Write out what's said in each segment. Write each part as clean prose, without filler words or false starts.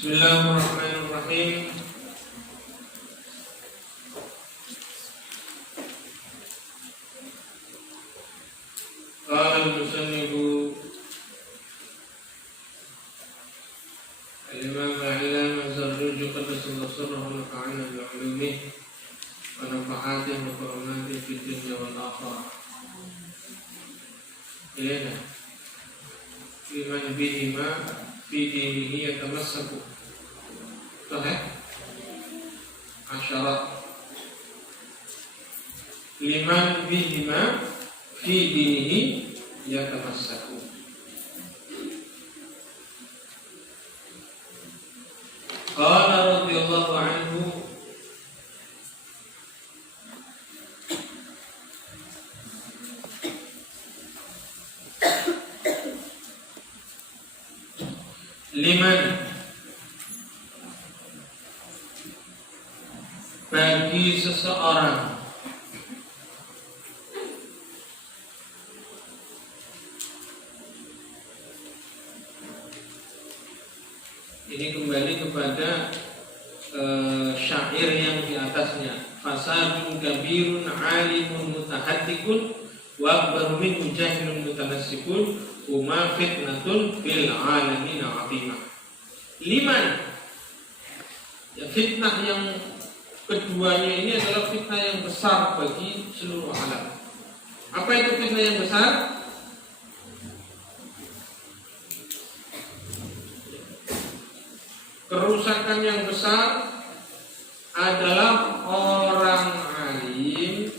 Bismillahirrahmanirrahim. Qala al-musannifu al-imam al-'allamah az-Zarruj qaddasallahu sirrahu wa nafa'ana bi'ulumihi wa nafa'atihi wa barakatihi fid dunya wal akhirah. Ilaina liman bihima fi dinihi yatamassaku. Sahih. Asyarat liman bihima fi dinihi yatamassaku. Qala radhiyallahu anhu liman, bagi seseorang, ini kembali kepada syair yang di atasnya. Fasadun kabirun alimun mutahaddikun wa akbaru minhu jahilun mutanassikun huma fitnatun fil alamin 'azimah. Liman, ya, fitnah yang keduanya ini adalah fitnah yang besar bagi seluruh alam. Apa itu fitnah yang besar? Kerusakan yang besar adalah orang alim,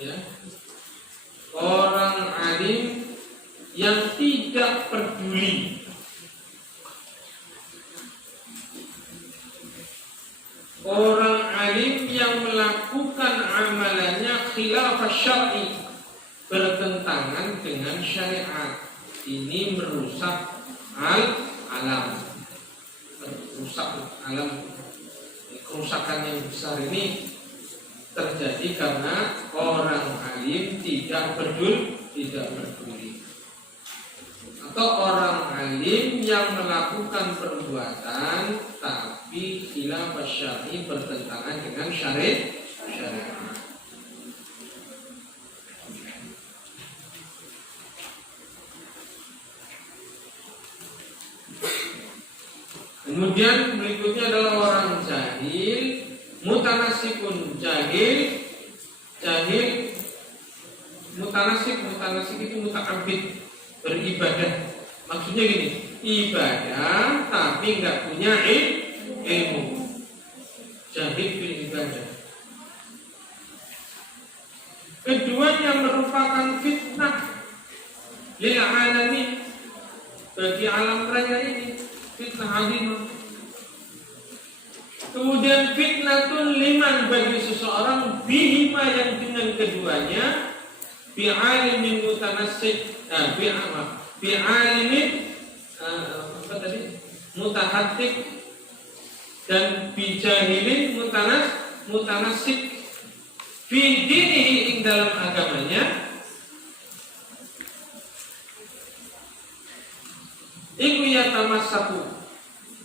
ya, orang alim yang tidak peduli, orang alim yang melakukan amalannya khilaf syar'i, bertentangan dengan syariat. Ini merusak alam, merusak alam. Kerusakan yang besar ini terjadi karena orang alim tidak peduli, atau orang alim yang melakukan perbuatan tapi khilaf syar'i, bertentangan dengan syariat. Kemudian berikutnya adalah orang jahil, mutanasikun, jahil, mutanasik itu muta'abbid, beribadah. Maksudnya gini, ibadah tapi nggak punya ilmu, jahil beribadah. Keduanya merupakan fitnah lil alamin, bagi alam raya ini. Fitnah azimah. Kemudian fitnatun liman, bagi seseorang, bihima, yang dengan keduanya, bi'alimin mutanassik, bi alimin apa tadi? Mutahattik dan bi jahilin mutanasik fi dinihi ing dalam agamanya iku yatamassaku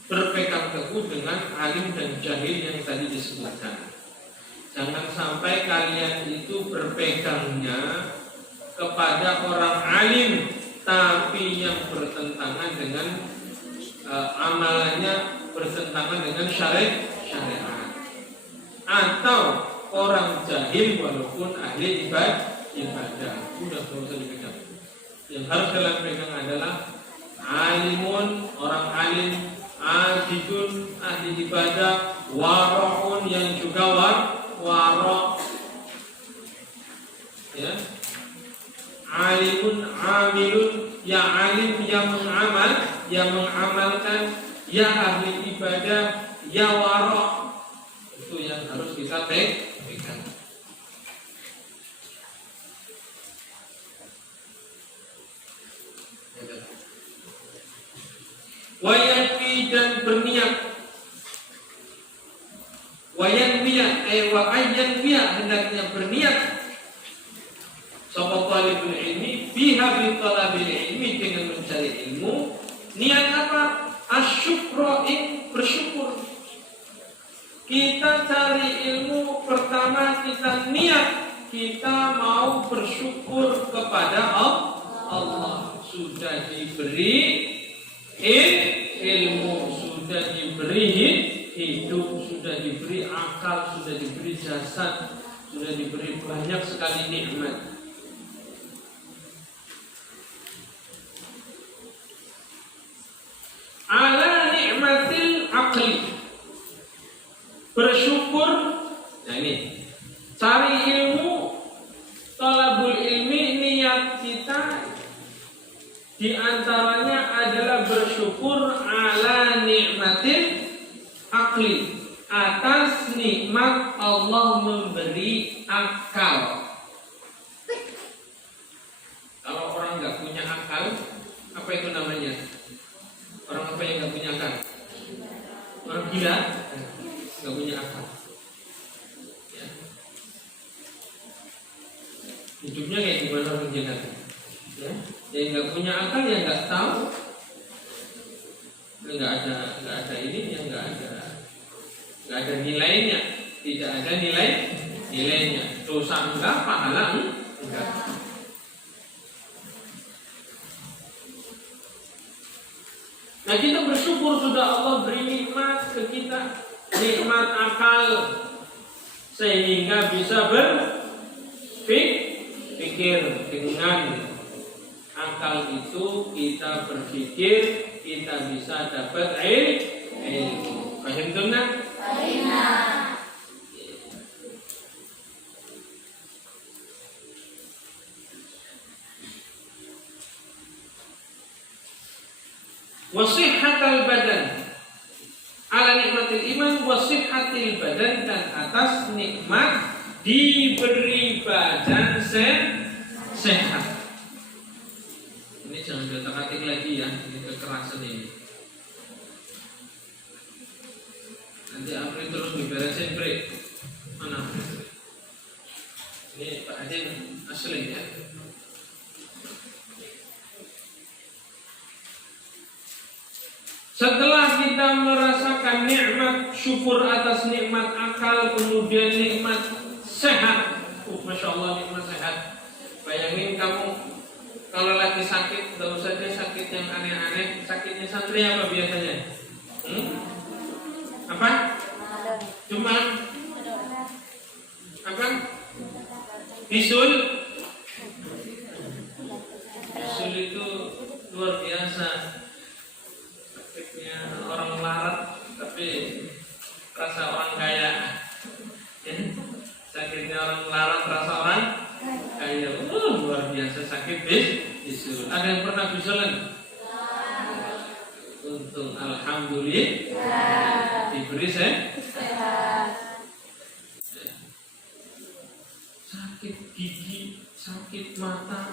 berpegang teguh dengan alim dan jahil yang tadi disebutkan. Jangan sampai kalian itu berpegangnya kepada orang alim tapi yang bertentangan dengan amalannya bertentangan dengan syariat atau orang jahil walaupun ahli ibadah udah nggak usah dipegang. Yang harus kalian pegang adalah alimun, orang alim, abidun, ahli ibadah, waraun yang juga wara, ya, alimun, amilun, ya alim yang mengamalkan, ya ahli ibadah, ya wara. Itu yang harus kita pegang. Wayanwi dan berniat. Wayanwiya wa ayyanwiya hendaknya berniat sapa talibul ilmi biha bi talabil ilmi dengan mencari ilmu. Niat apa? Asyukra ing bersyukur. Kita cari ilmu pertama kita niat kita mau bersyukur kepada Allah. Sudah diberi ilmu, sudah diberi hidup, sudah diberi akal, sudah diberi jasad, sudah diberi banyak sekali nikmat. Ala nikmatil aqli, bersyukur. Nah ini cari ilmu, talabul ilmi, niat kita di antaranya adalah bersyukur ala nikmatil akli, atas nikmat Allah memberi akal. Kalau orang nggak punya akal, apa itu namanya? Orang apa yang nggak punya akal? Orang gila, nggak punya akal. Ya. Hidupnya kayak gimana orang gila? Ya. Yang nggak punya akal yang nggak tahu, nggak ada ini, yang nggak ada nilainya, tidak ada nilainya. Dosa enggak, pahala enggak. Nah kita bersyukur sudah Allah beri nikmat ke kita, nikmat akal sehingga bisa berpikir dengan akal itu kita berpikir, kita bisa dapat ilmu. Paham tuh nak? Wasihhatal badan ala nikmatil iman, wasihhatil badan, dan atas nikmat diberi badan sehat. Ini jangan diotak-atik lagi ya, ini kekerasan ini. Nanti April terus diberesin break. Mana April? Ini Pak Adin asli ya. Setelah kita merasakan nikmat syukur atas nikmat akal, kemudian nikmat sehat. Masya Allah, nikmat sehat. Bayangin kamu kalau lagi sakit, tidak usah saja sakit yang aneh-aneh. Sakitnya santri apa biasanya? Apa? Cuma apa? Bisul. Bisul itu luar biasa. Sakitnya orang melarat, tapi rasa orang kaya. Ya? Sakitnya orang melarat, rasa orang kaya. Luar biasa sakit bisul. Ada yang pernah bisulan? Untung alhamdulillah diberi sehat. Sakit gigi, sakit mata,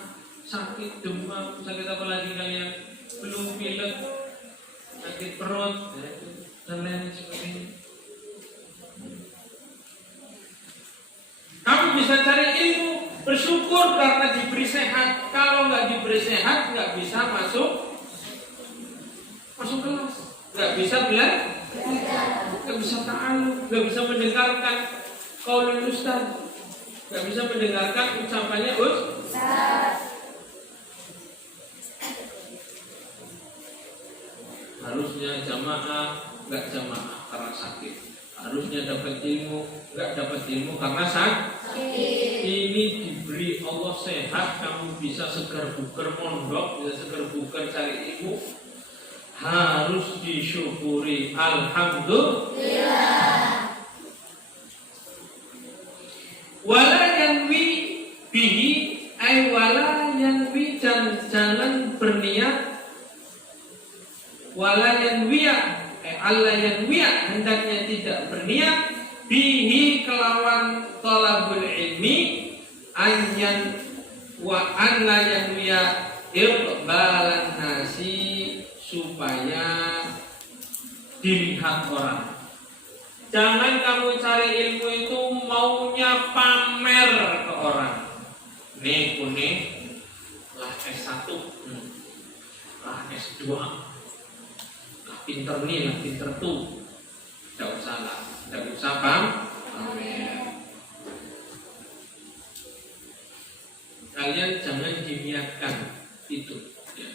sakit demam, sakit apa lagi kalian, flu, pilek, sakit perut, ya, dan lain sebagainya. Kamu bisa cari ilmu, bersyukur karena diberi sehat. Kalau nggak diberi sehat, nggak bisa masuk kelas, nggak bisa belajar, nggak bisa ta'alum, nggak bisa mendengarkan qaulul ustaz, nggak bisa mendengarkan ucapannya ustaz. Harusnya jamaah, nggak jamaah karena sakit. Harusnya dapat ilmu, nggak dapat ilmu karena sakit. Ini diberi Allah sehat, kamu bisa segar bugar mondok, bisa segar bugar cari ilmu, harus disyukuri. Alhamdulillah. Wala yanwi bihi, ay wala yanwi, jangan berniat. Wala yanwiya, Allah yanwiya, hendaknya tidak berniat bihi kelawan talabul ilmi, anyan wa an la yanwiya iqbalan nasi, supaya dilihat orang. Jangan kamu cari ilmu itu maunya pamer ke orang. Nih kuning lah S1, lah S2, lah pinter nih, lah pinter tuh. Tidak usah lah, tidak usah pamer. Kalian jangan diniatkan itu. Ya.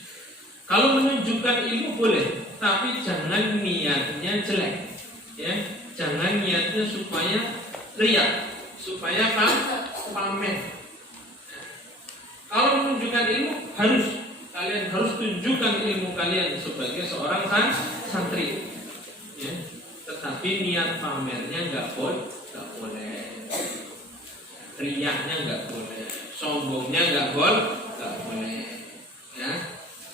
Kalau menunjukkan ilmu boleh, tapi jangan niatnya jelek. Ya, jangan niatnya supaya riya, supaya pamer. Kalau menunjukkan ilmu kalian harus tunjukkan ilmu kalian sebagai seorang santri. Ya, tetapi niat pamernya nggak boleh, riyanya nggak boleh, sombongnya nggak boleh. Ya,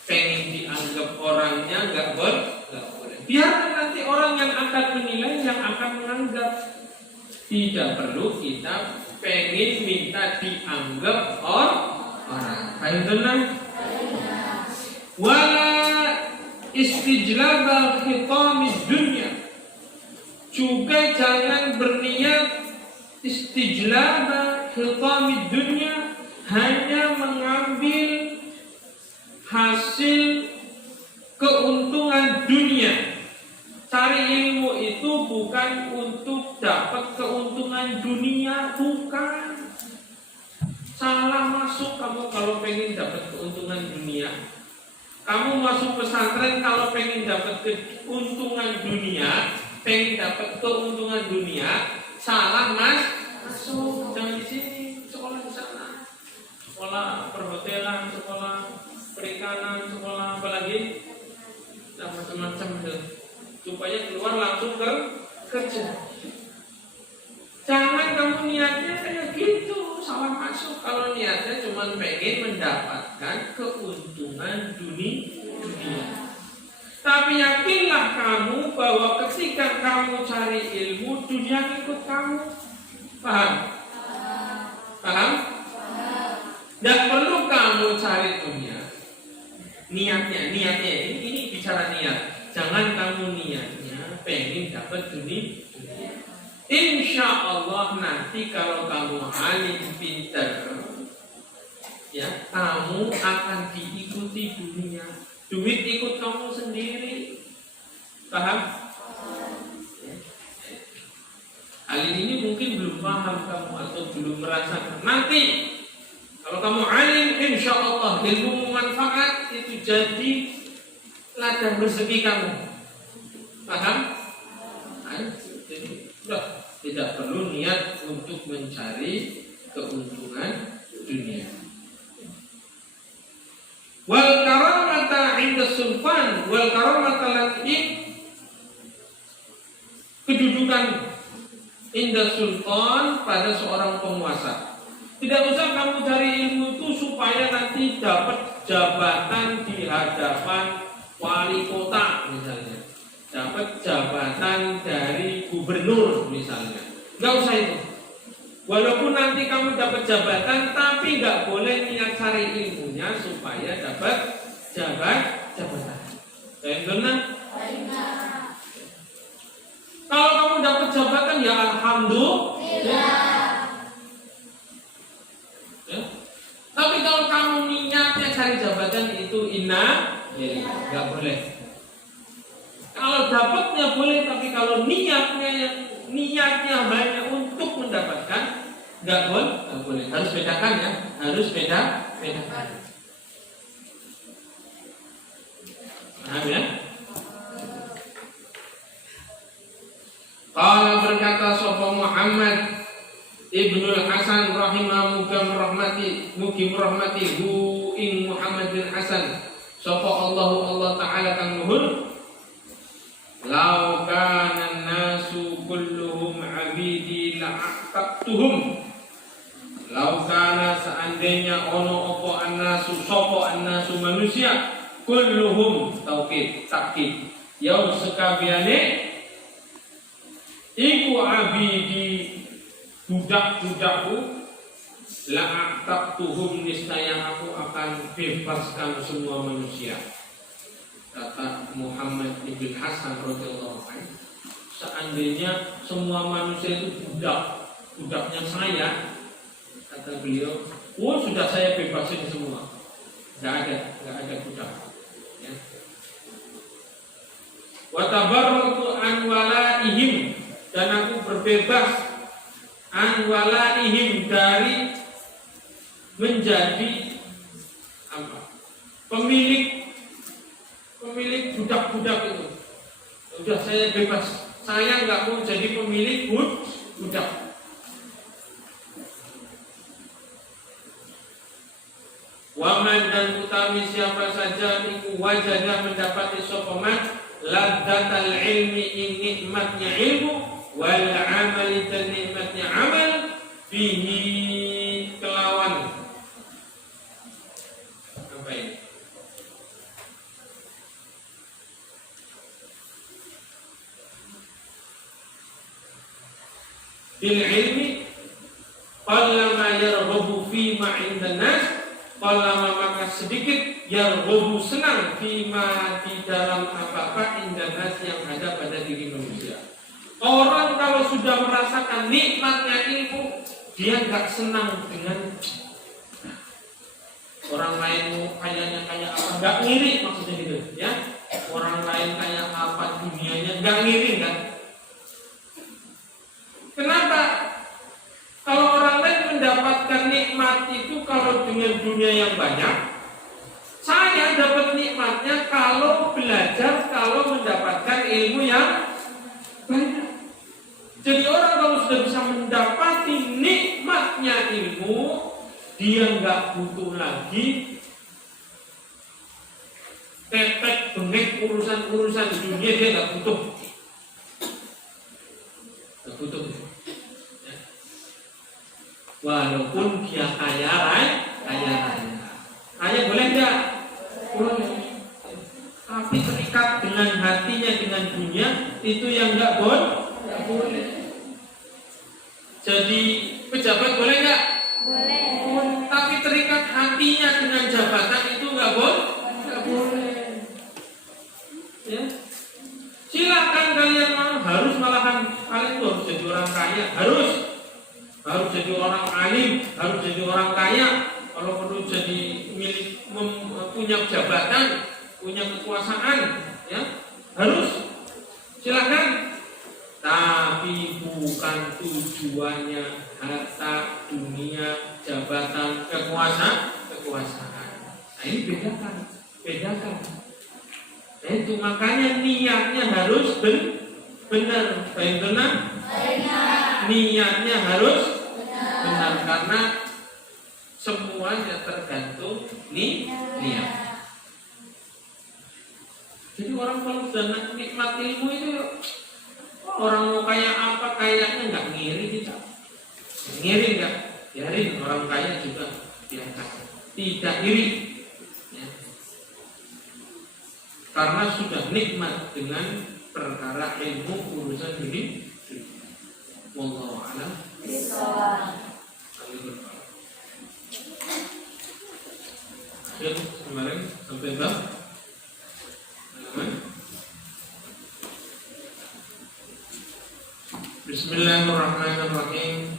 pengen dianggap orangnya nggak boleh. Biar nanti orang yang akan menilai, yang akan menganggap. Tidak perlu kita pengen minta dianggap orang. Ayo tenang. Wala istijlabal khitamid dunya, juga jangan berniat istijlabal khitamid dunya, hanya mengambil hasil keuntungan dunia. Cari ilmu itu bukan untuk dapat keuntungan dunia, bukan. Salah masuk kamu kalau pengen dapat keuntungan dunia. Kamu masuk pesantren kalau pengen dapat keuntungan dunia, pengen dapat keuntungan dunia, salah masuk. Jangan di sini, sekolah di sana. Sekolah perhotelan, sekolah perikanan, sekolah apa lagi? Macam-macam itu. Supaya keluar langsung ke kerja. Jangan kamu niatnya kayak gitu, salah masuk. Kalau niatnya cuma pengen mendapatkan keuntungan dunia. Tapi yakinlah kamu bahwa ketika kamu cari ilmu, dunia ikut kamu. Paham? Paham? Tidak perlu kamu cari dunia. Niatnya ini bicara niat. Jangan kamu niatnya pengen dapat dunia. Insya Allah nanti kalau kamu alim pintar, ya kamu akan diikuti dunia. Duit ikut kamu sendiri. Paham? Ya. Hal ini mungkin belum paham kamu atau belum merasakan. Nanti kalau kamu alim, insya Allah ilmu manfaat itu jadi ladang rezeki kamu. Paham? Jadi tidak perlu niat untuk mencari keuntungan dunia. Wal karamata 'inda sultan, wal karamata lati, kedudukan inda sultan pada seorang penguasa. Tidak usah kamu cari ilmu itu supaya nanti dapat jabatan di hadapan wali kota misalnya, dapat jabatan dari gubernur misalnya. Gak usah itu. Walaupun nanti kamu dapat jabatan, tapi nggak boleh niat cari ilmunya supaya dapat jabatan. Benar? Kalau kamu dapat jabatan ya alhamdulillah. Ya. Tapi kalau kamu niatnya cari jabatan itu nggak boleh. Kalau dapatnya boleh, tapi kalau niatnya hanya untuk mendapatkan, nggak boleh. Harus bedakan ya, bedakan. Paham ya? Qala berkata sapa Muhammad Ibnul Hasan rahimah mugi merahmati hu ing Muhammad bin Hasan sapa Allah taala kang luhur. Lau kana nasu kulluhum abidi la'aqtuhum. Lau kana seandainya ono opo annasu sapa annasu manusia kulluhum takkid ya sekabiane iku abidi budak-budakku la'aqtuhum niscaya aku akan bebaskan semua manusia. Kata Muhammad ibn Hasan radhiyallahu anhu, seandainya semua manusia itu budaknya saya, kata beliau, sudah saya bebasin semua, nggak ada budak. Ya. Wa tabarratu an walaihim, dan aku berbebas an walaihim dari menjadi pemilik budak-budak itu. Sudah saya bebas. Saya nggak mau jadi pemilik budak. Waman dan utami siapa saja iku wajadah mendapati sopaman ladzatal ilmi ing nikmatnya ilmu wal amali dan nikmatnya amal bihi kelawan apa ini? Bil ilmi qallama yarghabu fi ma 'indan nas, qallama maka sedikit yarghabu senang fi ma di dalam apa-apa 'indan nas yang ada pada diri manusia. Orang kalau sudah merasakan nikmatnya ilmu, dia enggak senang dengan orang lain kayaknya kayak apa, enggak ngiri maksudnya gitu, ya. Orang lain kayak apa dunianya, enggak ngiri kan? Kenapa? Kalau orang lain mendapatkan nikmat itu kalau dengan dunia yang banyak, saya dapat nikmatnya kalau belajar, kalau mendapatkan ilmu yang banyak. Jadi orang kalau sudah bisa mendapati nikmatnya ilmu, dia nggak butuh lagi tetek bengek urusan dunia, dia nggak butuh. Ya. Walaupun dia kaya boleh nggak? Boleh. Tapi terikat dengan hatinya dengan dunia itu yang nggak boleh. Jadi pejabat boleh nggak? Boleh. Tapi terikat hatinya dengan jabatan itu nggak boleh. Ya. Silakan kalian harus malahan kalian tuh harus jadi orang kaya, harus jadi orang alim, harus jadi orang kaya. Kalau perlu jadi punya jabatan, punya kekuasaan, ya harus. Silakan. Tapi bukan tujuannya harta, dunia, jabatan, kekuasaan. Nah, ini bedakan. Nah, itu makanya niatnya harus benar. Benar. Niatnya harus benar karena semuanya tergantung niat. Jadi orang kalau sudah nikmat ilmu itu, orang mau kayak apa kayaknya nggak ngiri kita. Ngiri nggak? Biarin orang kaya juga diangkat. Tidak iri. Ya. Karena sudah nikmat dengan perkara ilmu urusan ini. Wallahu a'lam. bisawab. Akhir kemarin sampai bab halaman. Bismillahirrahmanirrahim.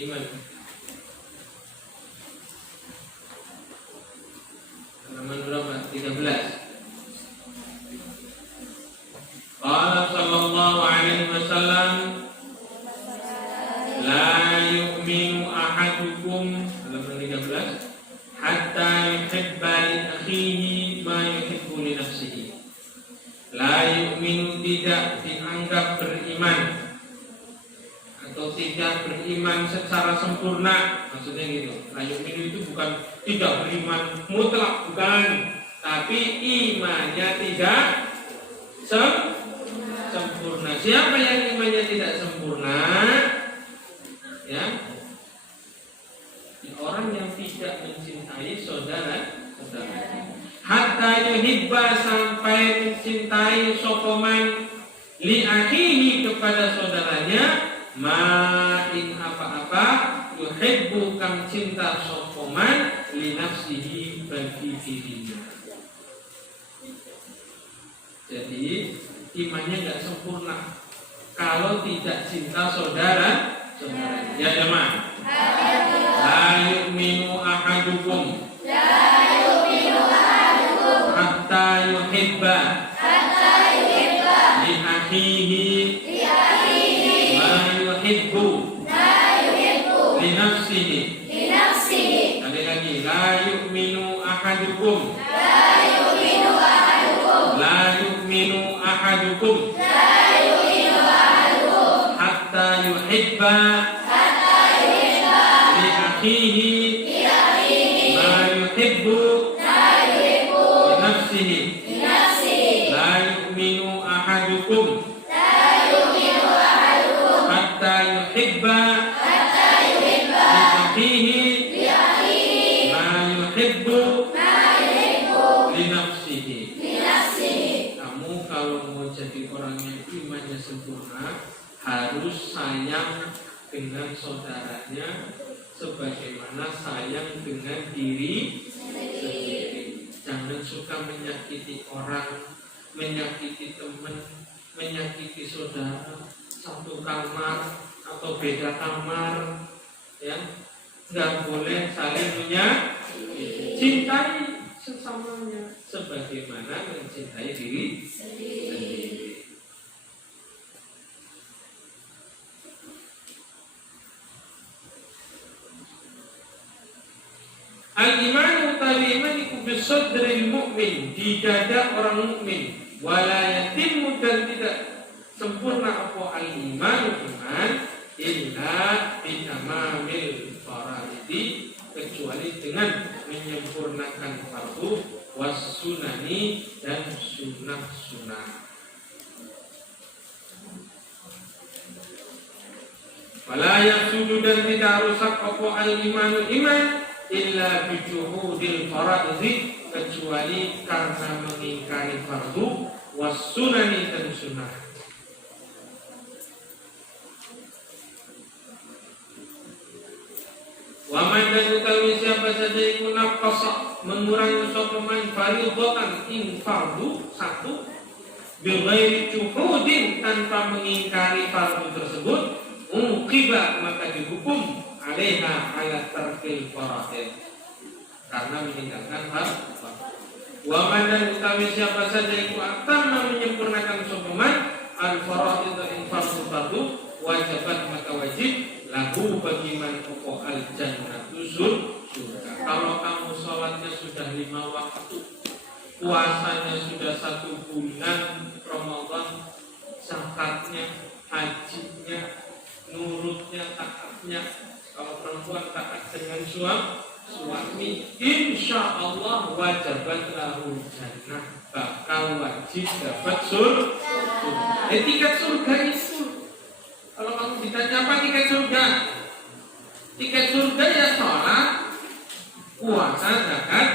Iman. Halaman berapa? 13. Qala sallallahu alaihi wasallam, la yu'minu ahadukum, halaman 13, hatta yuhibba li akhihi ma yuhibbu li nafsihi. La yu'minu, tidak dianggap beriman atau tidak beriman secara sempurna. Maksudnya gitu. La yu'minu itu bukan tidak beriman mutlak, bukan, tapi imannya tidak sempurna. Siapa yang imannya tidak sempurna? Ya, orang yang tidak mencintai saudara-saudaranya. Hatta yuhibba, sampai mencintai sokoman li akhihi, kepada saudaranya, ma'in, apa-apa, yuhibbu, kang cinta sokoman li nafsihi, bagi dirinya. Jadi imannya tidak sempurna kalau tidak cinta saudara. Ya jemaah. La yu'minu ahadukum hatta yuhibba li akhihi ma yuhibbu li nafsihi. Lagi, la yu'minu ahadukum hatta yuhibba li akhihi ma yuhibbu li nafsihi. La yu'minu ahadukum hatta yuhibba li akhihi ma yuhibbu li nafsihi. Kamu kalau mau jadi orang yang imannya sempurna, harus sayang dengan saudaranya sebagaimana sayang dengan diri sendiri. Jangan suka menyakiti orang, menyakiti teman, menyakiti saudara, satu kamar atau beda kamar, ya. Nggak boleh saling menyakiti. Cintai sesamanya sebagaimana mencintai diri sendiri. Al-iman utawi iman iku bisadril mu'min, di dada orang mukmin. Wala yatimmu, dan tidak sempurna apa al-iman, iman, illa bitamamil faraidi, kecuali dengan menyempurnakan fardu, was-sunani, dan sunnah-sunnah. Wala yafsudu, dan tidak rusak apa al-imanu iman, illa bijuhudil faraidhi, kecuali karena mengingkari fardu, was-sunani, dan sunnah. Wa man, dan utawi siapa saja iku naqasa, mengurangi sapa man fardhatan ing fardu satu, bi ghairi juhudin, tanpa mengingkari fardu tersebut, uqiba, maka dihukum alaiha ala tarkil faraid, karena meninggalkan fardu. Wa man, dan utawi siapa saja iku atamma, menyempurnakan sapa man al faraid ing fardu, wajibat, maka wajib lahu bagi man pokok al jannatu surga. Kalau kamu sholatnya sudah 5 waktu, puasanya sudah 1 bulan Ramadan, zakatnya, hajinya, nurutnya, taatnya, kalau perempuan taat dengan suami, insya Allah wajibat lahu jannah, bakal wajib dapat surga. Tiket surga itu, kalau kamu ditanya apa tiket surga? Tiket surga ya sholat, puasa, zakat,